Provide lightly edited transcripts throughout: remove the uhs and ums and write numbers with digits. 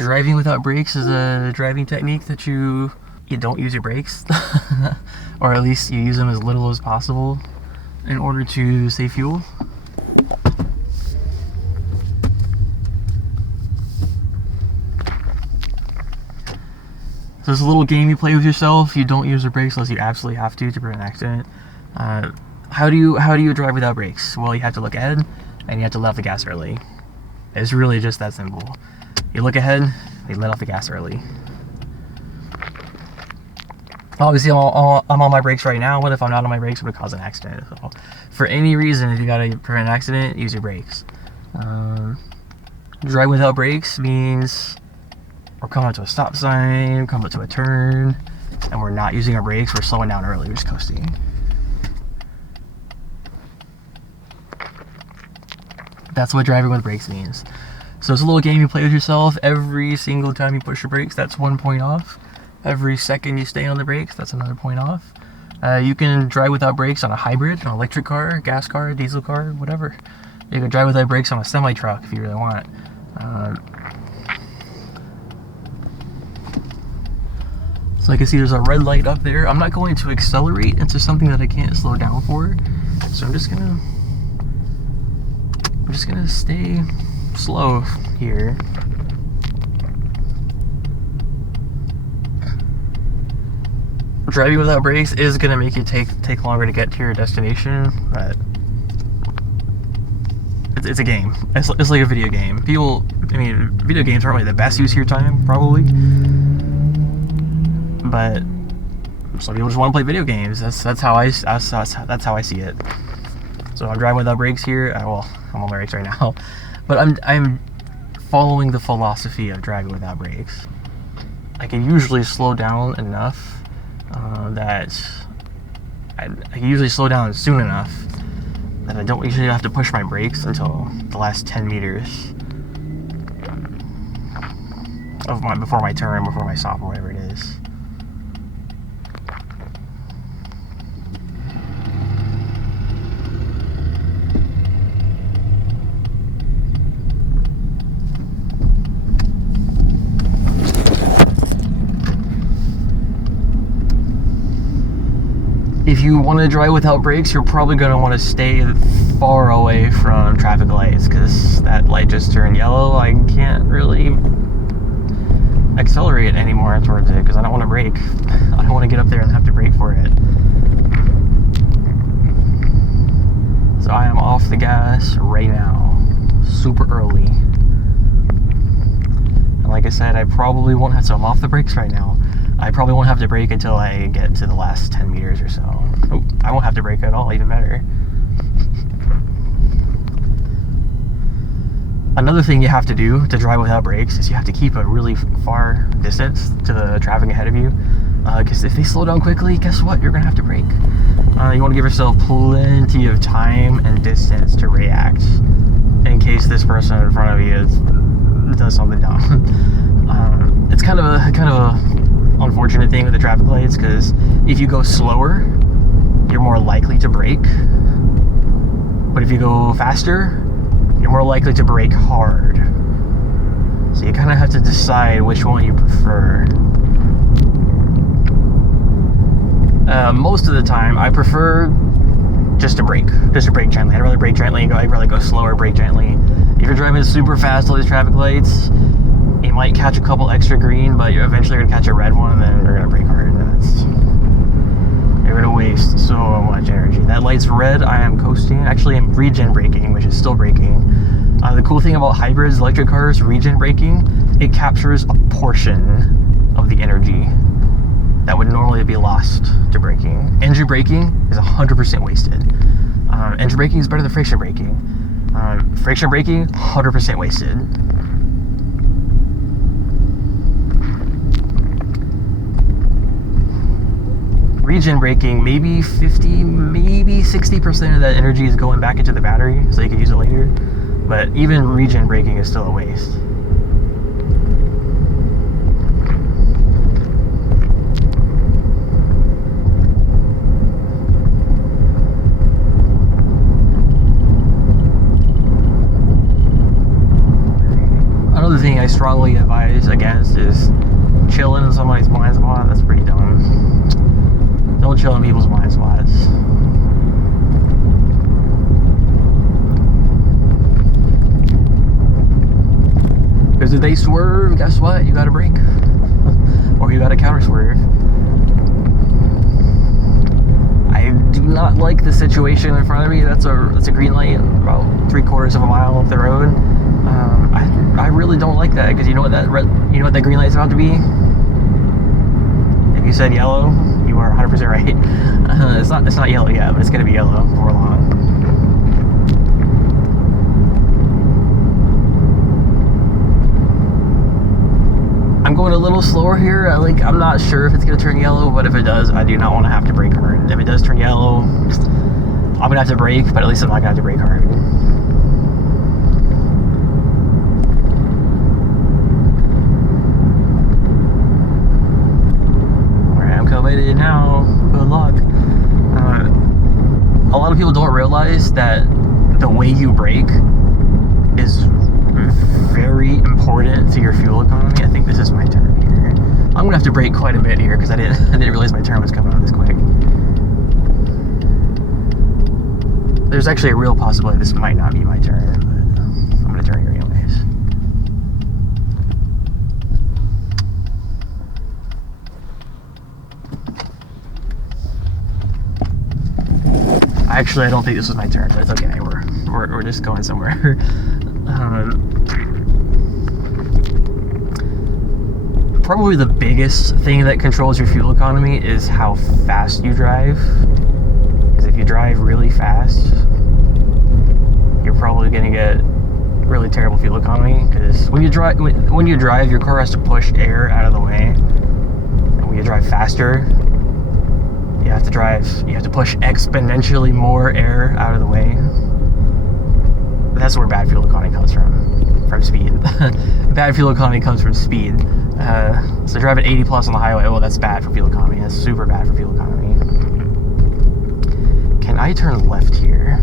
Driving without brakes is a driving technique that you don't use your brakes, or at least you use them as little as possible in order to save fuel. So it's a little game you play with yourself. You don't use your brakes unless you absolutely have to prevent an accident. How do you drive without brakes? Well, you have to look ahead and you have to let off the gas early. It's really just that simple. You look ahead, you let off the gas early. Obviously, I'm on my brakes right now. What if I'm not on my brakes? It would cause an accident. So for any reason, if you gotta prevent an accident, use your brakes. Drive without brakes means we're coming up to a stop sign, coming up to a turn, and we're not using our brakes. We're slowing down early. We're just coasting. That's what driving with brakes means. So it's a little game you play with yourself. Every single time you push your brakes, that's 1 point off. Every second you stay on the brakes, that's another point off. You can drive without brakes on a hybrid, an electric car, gas car, diesel car, whatever. You can drive without brakes on a semi-truck if you really want. So I can see there's a red light up there. I'm not going to accelerate into something that I can't slow down for. So I'm just gonna stay slow here. Driving without brakes is gonna make you take longer to get to your destination, but it's a game. It's like a video game. Video games aren't really the best use of your time, probably. But some people just want to play video games. That's how I see it. So I'm driving without brakes here. Well, I'm on my brakes right now, but I'm following the philosophy of driving without brakes. I can usually slow down enough that I can usually slow down soon enough that I don't usually have to push my brakes until the last 10 meters before my turn, before my stop, or whatever it is. If you want to drive without brakes, you're probably going to want to stay far away from traffic lights, because that light just turned yellow. I can't really accelerate anymore towards it because I don't want to brake. I don't want to get up there and have to brake for it. So I am off the gas right now, super early. And like I said, I probably won't have to. I'm off the brakes right now. I probably won't have to brake until I get to the last 10 meters or so. Oh, I won't have to brake at all, even better. Another thing you have to do to drive without brakes is you have to keep a really far distance to the traffic ahead of you. Because if they slow down quickly, guess what? You're going to have to brake. You want to give yourself plenty of time and distance to react in case this person in front of you does something dumb. It's kind of a unfortunate thing with the traffic lights, because if you go slower, you're more likely to brake. But if you go faster, you're more likely to brake hard. So you kind of have to decide which one you prefer. Most of the time, I prefer just to brake gently. I'd rather brake gently. I'd rather go slower, brake gently. If you're driving super fast all these traffic lights, you might catch a couple extra green, but you're eventually going to catch a red one, and then you're going to brake hard. You're going to waste so much energy. That light's red, I am coasting. Actually, I'm regen braking, which is still braking. The cool thing about hybrids, electric cars, regen braking, it captures a portion of the energy that would normally be lost to braking. Engine braking is 100% wasted. Engine braking is better than friction braking. Friction braking, 100% wasted. Regen braking, maybe 50, maybe 60% of that energy is going back into the battery, so you can use it later. But even regen braking is still a waste. another thing I strongly advise against is chilling in somebody's blind spot. That's pretty dumb. Don't chill in people's blind spots. Because if they swerve, guess what? You gotta brake. Or you gotta counter swerve. I do not like the situation in front of me. That's a green light about 3/4 of a mile up the road. I really don't like that, because you know what that green light's about to be? If you said yellow, you are 100% right. It's not yellow yet, but it's gonna be yellow before long. I'm going a little slower here. I'm not sure if it's gonna turn yellow, but if it does, I do not want to have to brake hard. If it does turn yellow, I'm gonna have to brake, but at least I'm not gonna have to brake hard. Alright, I'm committed now. Good luck. A lot of people don't realize that the way you brake is very important to your fuel economy. I think this is my turn here. I'm gonna have to brake quite a bit here because I didn't realize my turn was coming on this quick. There's actually a real possibility this might not be my turn, but I'm gonna turn here anyways. Actually, I don't think this was my turn, but it's okay. We're just going somewhere. Probably the biggest thing that controls your fuel economy is how fast you drive. Because if you drive really fast, you're probably going to get really terrible fuel economy. Because when you drive, your car has to push air out of the way. And when you drive faster, you have to push exponentially more air out of the way. That's where bad fuel economy comes from speed. Bad fuel economy comes from speed. So driving 80 plus on the highway, well, that's bad for fuel economy. That's super bad for fuel economy. Can I turn left here?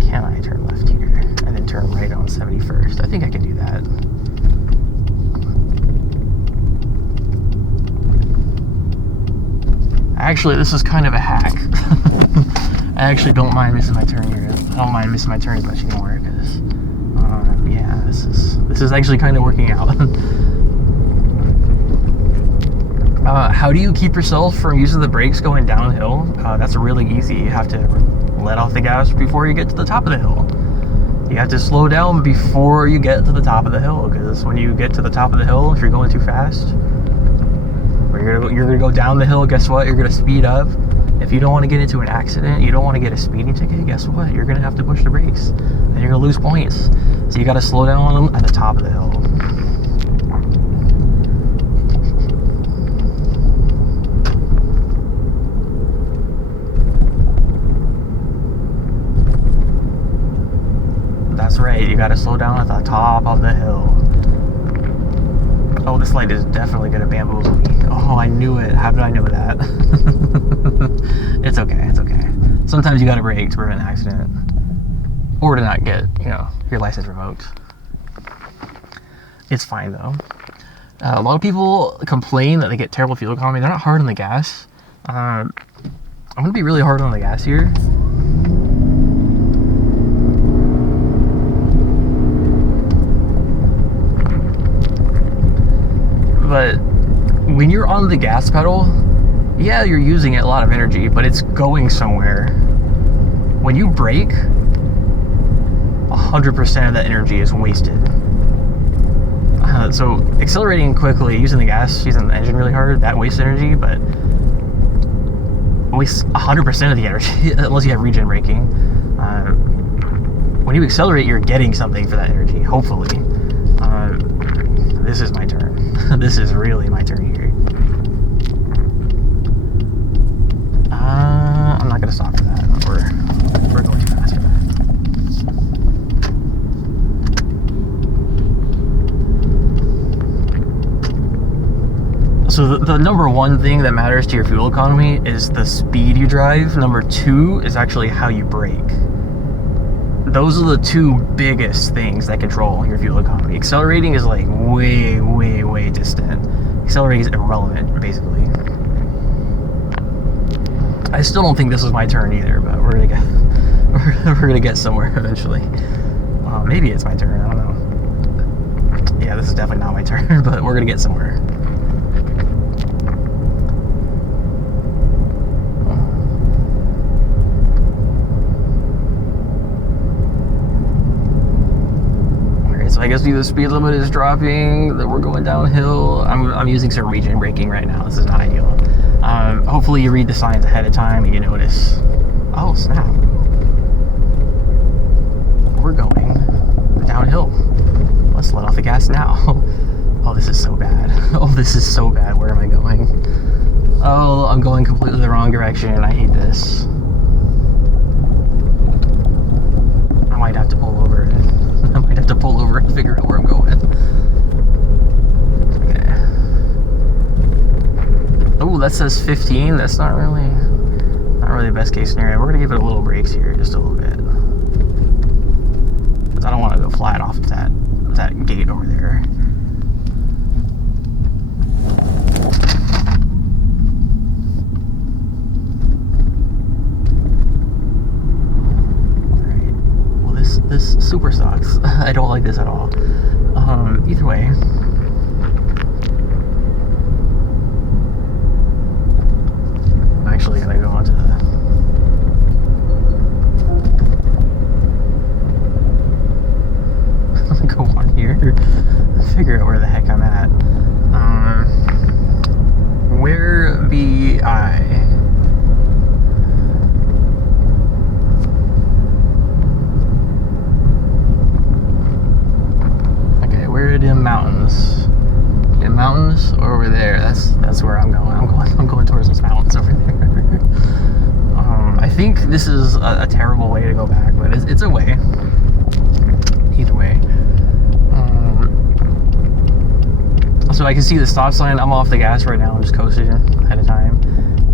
Can I turn left here? And then turn right on 71st? I think I can do that. Actually, this is kind of a hack. I actually don't mind missing my turn here. I don't mind missing my turn as much anymore, because yeah, this is actually kind of working out. How do you keep yourself from using the brakes going downhill? That's really easy. You have to let off the gas before you get to the top of the hill. You have to slow down before you get to the top of the hill, because when you get to the top of the hill, if you're going too fast, or you're gonna go down the hill, guess what? You're gonna speed up. If you don't want to get into an accident, you don't want to get a speeding ticket, guess what? You're gonna have to push the brakes, and you're gonna lose points. So you gotta slow down on them at the top of the hill. That's right, you gotta slow down at the top of the hill. Oh, this light is definitely gonna bamboozle me. Oh, I knew it. How did I know that? It's okay, it's okay. Sometimes you gotta brake to prevent an accident. Or to not get, your license revoked. It's fine though. A lot of people complain that they get terrible fuel economy. They're not hard on the gas. I'm gonna be really hard on the gas here. But when you're on the gas pedal, yeah, you're using a lot of energy, but it's going somewhere. When you brake, 100% of that energy is wasted. So accelerating quickly, using the engine really hard, that wastes energy, but wastes 100% of the energy, unless you have regen braking. When you accelerate, you're getting something for that energy, hopefully. This is my turn. This is really my turn here. I'm not gonna stop for that. We're going too fast for that. So the number one thing that matters to your fuel economy is the speed you drive. Number two is actually how you brake. those are the two biggest things that control your fuel economy. Accelerating is like way distant. Accelerating is irrelevant, basically. I still don't think this is my turn either, but we're gonna get somewhere eventually. Maybe it's my turn. I don't know. Yeah, this is definitely not my turn, but we're gonna get somewhere. So I guess the speed limit is dropping, that we're going downhill. I'm using some region braking right now. This is not ideal. Hopefully you read the signs ahead of time and you notice. Oh, snap. We're going downhill. Let's let off the gas now. Oh, this is so bad. Oh, this is so bad. Where am I going? Oh, I'm going completely the wrong direction. I hate this. I might have to pull over. I might have to pull over and figure out where I'm going. Okay. Oh, that says 15. That's not really the best case scenario. We're gonna give it a little brakes here, just a little bit, because I don't want to go flat off that gate over there. This super sucks. I don't like this at all. Either way. I'm actually gonna go onto the... go on here. Figure out where the heck I'm at. Where be I? Mountains or over there. That's where I'm going. I'm going towards those mountains over there. I think this is a terrible way to go back, but it's a way. Either way. So I can see the stop sign. I'm off the gas right now. I'm just coasting ahead of time.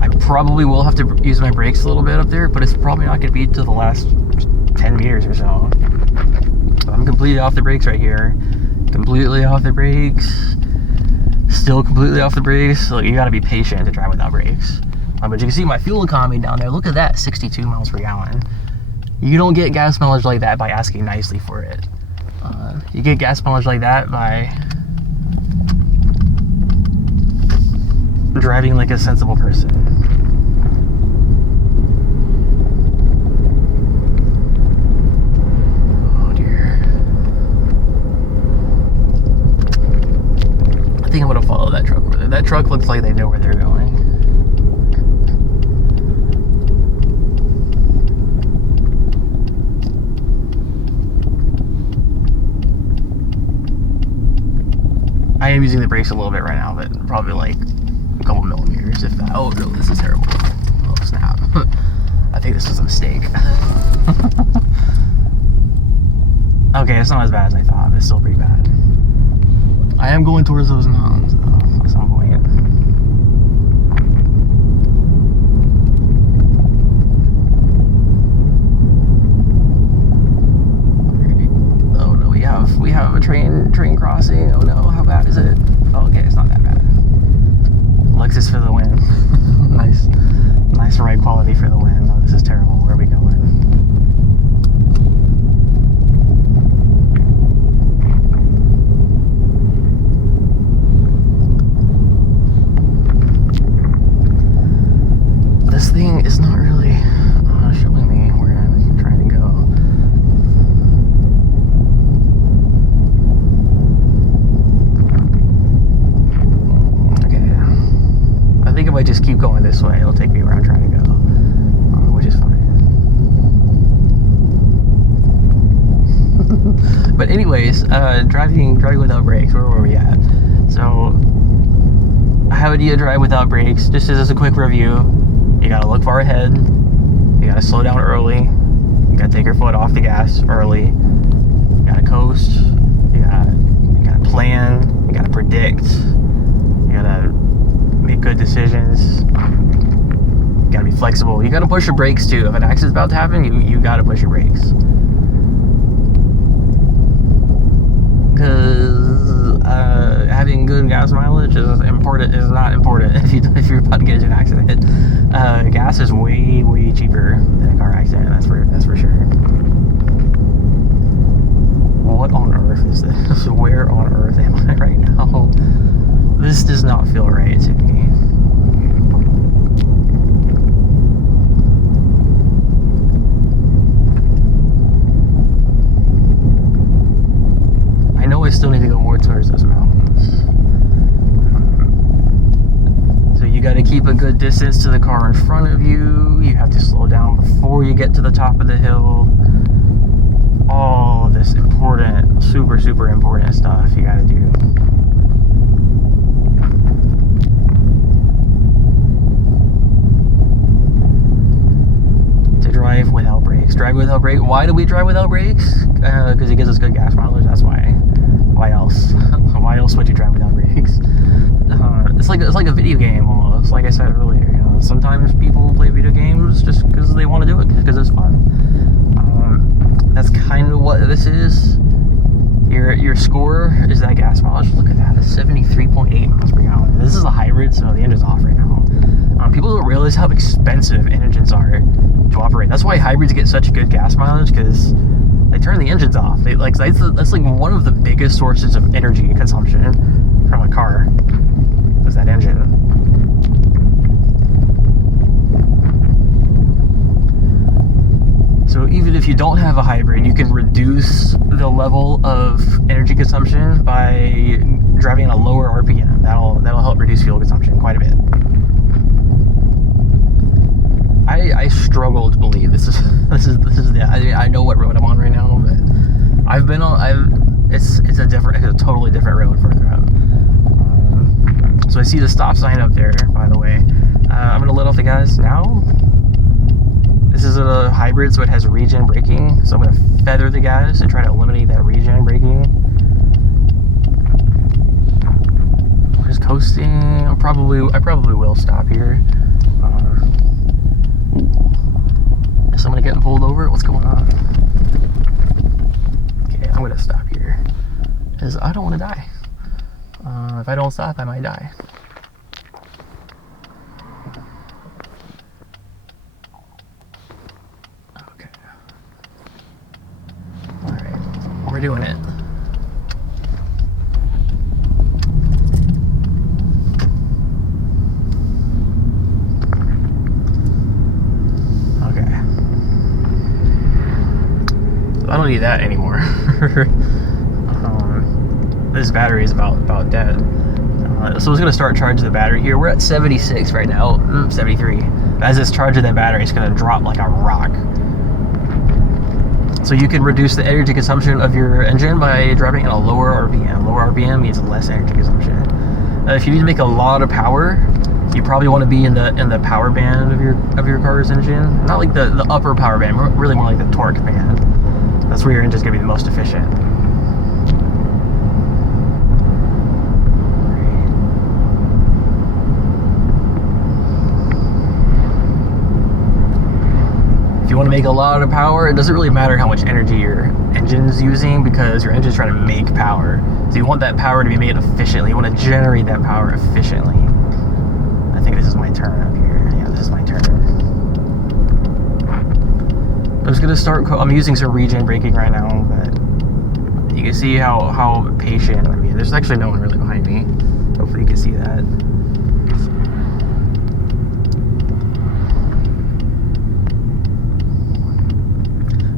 I probably will have to use my brakes a little bit up there, but it's probably not going to be to the last 10 meters or so. I'm completely off the brakes right here. Completely off the brakes. Still completely off the brakes. So you got to be patient to drive without brakes. But you can see my fuel economy down there. Look at that, 62 miles per gallon. You don't get gas mileage like that by asking nicely for it. You get gas mileage like that by driving like a sensible person. Oh dear. I think I'm gonna follow that truck over there. That truck looks like they know where they're going. I am using the brakes a little bit right now, but probably like a couple millimeters, if that. Oh no, this is terrible. Oh snap. I think this was a mistake. Okay, it's not as bad as I thought, but it's still pretty bad. I am going towards those mountains though, at some point. Oh no, we have a train crossing. Oh no, how bad is it? Oh, okay, it's not that bad. Lexus for the win. nice ride quality for the win. Oh, this is terrible. Where are we going? This thing is not really showing me where I'm trying to go. Okay. I think if I just keep going this way, it'll take me where I'm trying to go, which is fine. But anyways, driving without brakes, where were we at? So, how do you drive without brakes? Just as a quick review. You gotta look far ahead, you gotta slow down early, you gotta take your foot off the gas early, you gotta coast, you gotta plan, you gotta predict, you gotta make good decisions, you gotta be flexible, you gotta push your brakes too. If an accident's about to happen, you gotta push your brakes. which is important, is not important if you're about to get into an accident. Gas is way cheaper than a car accident. That's for sure. What on earth is this? Where on earth am I right now? This does not feel right to me. I know I still need to go more towards those mountains. So you got to keep a good distance to the car in front of you. You have to slow down before you get to the top of the hill. All of this important, super important stuff you got to do. Drive without brakes. Drive without brakes. Why do we drive without brakes? Because it gives us good gas mileage. That's why. Why else? Why else would you drive without brakes? It's like a video game almost. Like I said earlier, you know, sometimes people play video games just because they want to do it because it's fun. That's kind of what this is. Your score is that gas mileage. Look at that. It's 73.8 miles per gallon. This is a hybrid, so the engine's off right now. People don't realize how expensive engines are to operate. That's why hybrids get such good gas mileage, because they turn the engines off. That's like one of the biggest sources of energy consumption from a car, is that engine. So even if you don't have a hybrid, you can reduce the level of energy consumption by driving at a lower RPM. That'll help reduce fuel consumption quite a bit. I struggle to believe this is I know what road I'm on right now, but it's a totally different road further up. So I see the stop sign up there, by the way. I'm gonna let off the gas now. This is a hybrid, so it has regen braking. So I'm gonna feather the gas and try to eliminate that regen braking. We're just coasting. I probably will stop here. Is somebody getting pulled over? What's going on? Okay, I'm gonna stop here because I don't want to die. If I don't stop, I might die. Okay. All right, we're doing it. I don't need that anymore. This battery is about dead. So I was gonna start charging the battery here. We're at 76 right now, 73. As it's charging that battery, it's gonna drop like a rock. So you can reduce the energy consumption of your engine by driving at a lower RPM. Lower RPM means less energy consumption. If you need to make a lot of power, you probably want to be in the power band of your car's engine. Not like the upper power band, really more like the torque band. That's where your engine's gonna be the most efficient. If you want to make a lot of power, it doesn't really matter how much energy your engine's using, because your engine's trying to make power. So you want that power to be made efficiently. You want to generate that power efficiently. I think this is my turn up here. Yeah, this is my turn. I'm just gonna start. I'm using some regen braking right now, but you can see how patient I'm being. There's actually no one really behind me. Hopefully you can see that.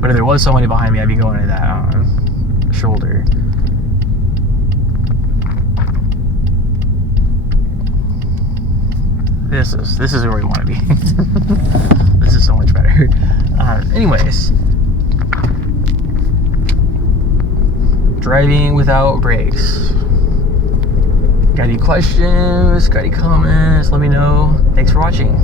But if there was somebody behind me, I'd be going to that shoulder. This is where we want to be. This is so much better. Anyways, driving without brakes. Got any questions? Got any comments? Let me know. Thanks for watching.